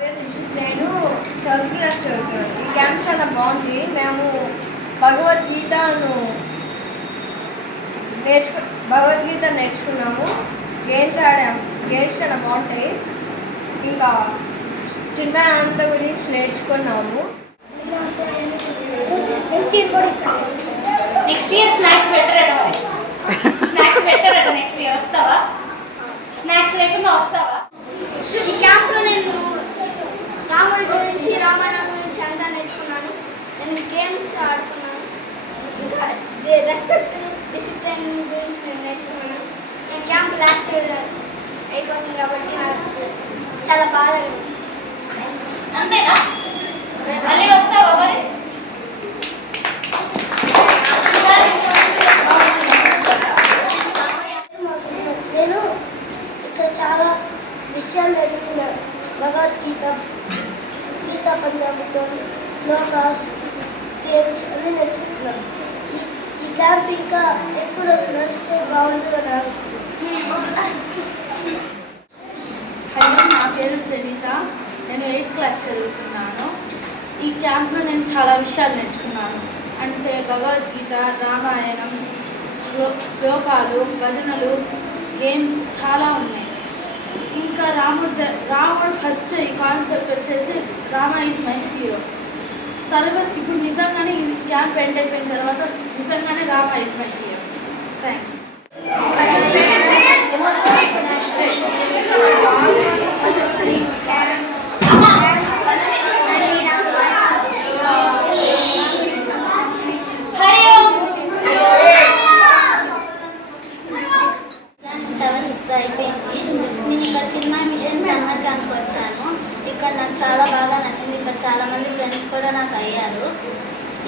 పేరు నేను seventh class చదువుతున్నాను. ఈ క్యాంప్ చాలా బాగుంది. మేము భగవద్గీతను భగవద్గీత నేర్చుకున్నాము. గేమ్స్ ఆడాము. గేమ్స్ చాలా బాగుంటాయి. ఇంకా చిన్మయానంద గురించి నేర్చుకున్నాము. నెక్స్ట్ ఇయర్ స్నాక్స్ పెట్టరట. స్నాక్స్ పెట్టరట నెక్స్ట్ ఇయర్. వస్తావా? స్నాక్స్ లేకుండా వస్తావా? ఈ క్యాంప్లో నేను రాముడి గురించి రామాయణం గురించి అంతా నేర్చుకున్నాను. నేను గేమ్స్ ఆడుకున్నాను. ఇంకా రెస్పెక్ట్ డిసిప్లిన్ గురించి నేను నేర్చుకున్నాను. నేను క్యాంప్ లాస్ట్ అయిపోతుంది కాబట్టి నాకు చాలా బాగా అంతేనా? మళ్ళీ వస్తావా మరి? నేను ఇక్కడ చాలా విషయాలు నేర్చుకున్నాను. భగవద్గీత, గీతా పంచామృతం, శ్లోకాస్, గేమ్స్ అన్నీ నేర్చుకుంటున్నాను. ఈ క్యాంప్ ఇంకా ఎక్కువ నడిస్తే బాగుంటుందని ఆలోచిస్తున్నాను. హలో, నా పేరు ప్రణీత. నేను 8th క్లాస్ చదువుతున్నాను. ఈ క్యాంప్లో నేను చాలా విషయాలు నేర్చుకున్నాను. అంటే భగవద్గీత, రామాయణం, శ్లోకాలు, భజనలు, గేమ్స్ చాలా ఉన్నాయి. ఇంకా రాముడు ఫస్ట్ ఈ కాన్సెప్ట్ వచ్చేసి రామ ఈజ్ మై హీరో. తర్వాత ఇప్పుడు నిజంగానే ఈ క్యాంప్ ఎండ్ అయిపోయిన తర్వాత నిజంగానే Rama is my hero. Thank you. Seventh అయిపోయింది. నేను ఇక్కడ చిన్మయ మిషన్ సమ్మర్ క్యాంప్కి వచ్చాను. ఇక్కడ నాకు చాలా బాగా నచ్చింది. ఇక్కడ చాలామంది ఫ్రెండ్స్ కూడా నాకు అయ్యారు.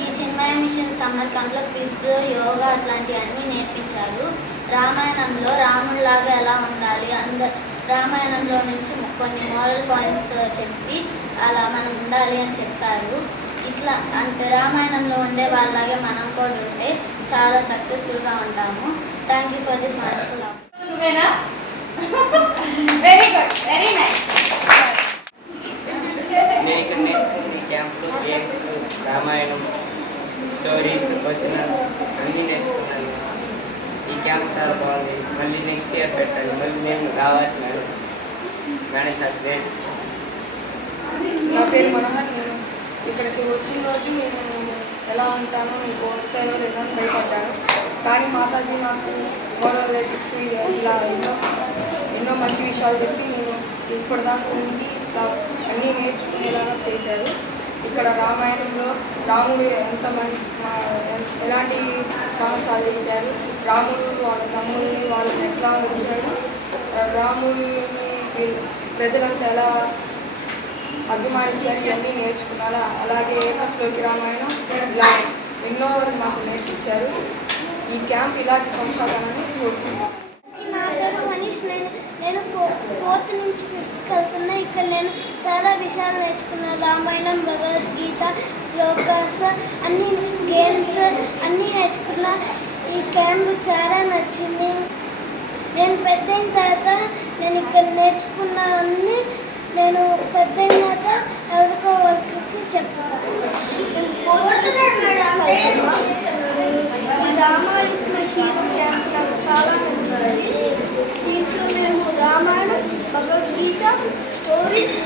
ఈ చిన్మయ మిషన్ సమ్మర్ క్యాంప్లో క్విజ్, యోగా అట్లాంటివన్నీ నేర్పించారు. రామాయణంలో రాముడిలాగా ఎలా ఉండాలి, రామాయణంలో నుంచి కొన్ని మోరల్ పాయింట్స్ చెప్పి అలా మనం ఉండాలి అని చెప్పారు. ఇట్లా అంటే రామాయణంలో ఉండే వాళ్ళలాగే మనం కూడా ఉంటే చాలా సక్సెస్ఫుల్గా ఉంటాము. Thank you for this wonderful. నువ్వేనా? Very good, very nice. నేను ఇక్కడ నేర్చుకున్న క్యాంప్లో గేమ్స్, రామాయణం, స్టోరీస్, వచనాస్ అన్నీ నేర్చుకున్నాను. ఈ క్యాంప్ చాలా బాగుంది. మళ్ళీ నెక్స్ట్ ఇయర్ పెట్టాలి. మళ్ళీ నేను రావాలన్నాను. మేనేజ్ నేర్చుకున్నాను. నా పేరు మనోహర్. నేను ఇక్కడికి వచ్చిన రోజు నేను ఎలా ఉంటానో, మీకు వస్తాయో లేదో అని భయపడ్డాను. కానీ మాతాజీ నాకు మోరల్ ఎథిక్స్ ఇలా ఎన్నో మంచి విషయాలు చెప్పి నేను ఇప్పటిదాకా ఉండి ఇట్లా అన్నీ నేర్చుకునేలాగా చేశారు. ఇక్కడ రామాయణంలో రాముడు ఎలాంటి సాహసాలు చేశారు, రాముడు వాళ్ళ తమ్ముల్ని వాళ్ళని ఎట్లా ఉంచాడు, రాముడిని ప్రజలంతా ఎలా అభిమానించారు, ఇవన్నీ నేర్చుకున్నారా. అలాగే ఏకశ్లోకి రామాయణం ఇలా ఎన్నో మాకు నేర్పించారు. ఈ క్యాంప్ ఇలాగే కొనసాగాలని కోరుకుంటున్నాను. నా పేరు మనీష్. నేను 4th నుంచి 5th వెళ్తున్నా. ఇక్కడ నేను చాలా విషయాలు నేర్చుకున్నాను. రామాయణం, భగవద్గీత, శ్లోకాస్, అన్ని గేమ్స్ అన్నీ నేర్చుకున్నా. ఈ క్యాంప్ చాలా నచ్చింది. నేను పెద్ద అయిన తర్వాత నేను ఇక్కడ నేర్చుకున్న అన్ని నేను పెద్ద అయిన తర్వాత ఎవరికో వాళ్ళకి చెప్తాను. Rama is my hero camp నాకు చాలా నచ్చింది. దీంట్లో మేము రామాయణం, భగవద్గీత, స్టోరీస్,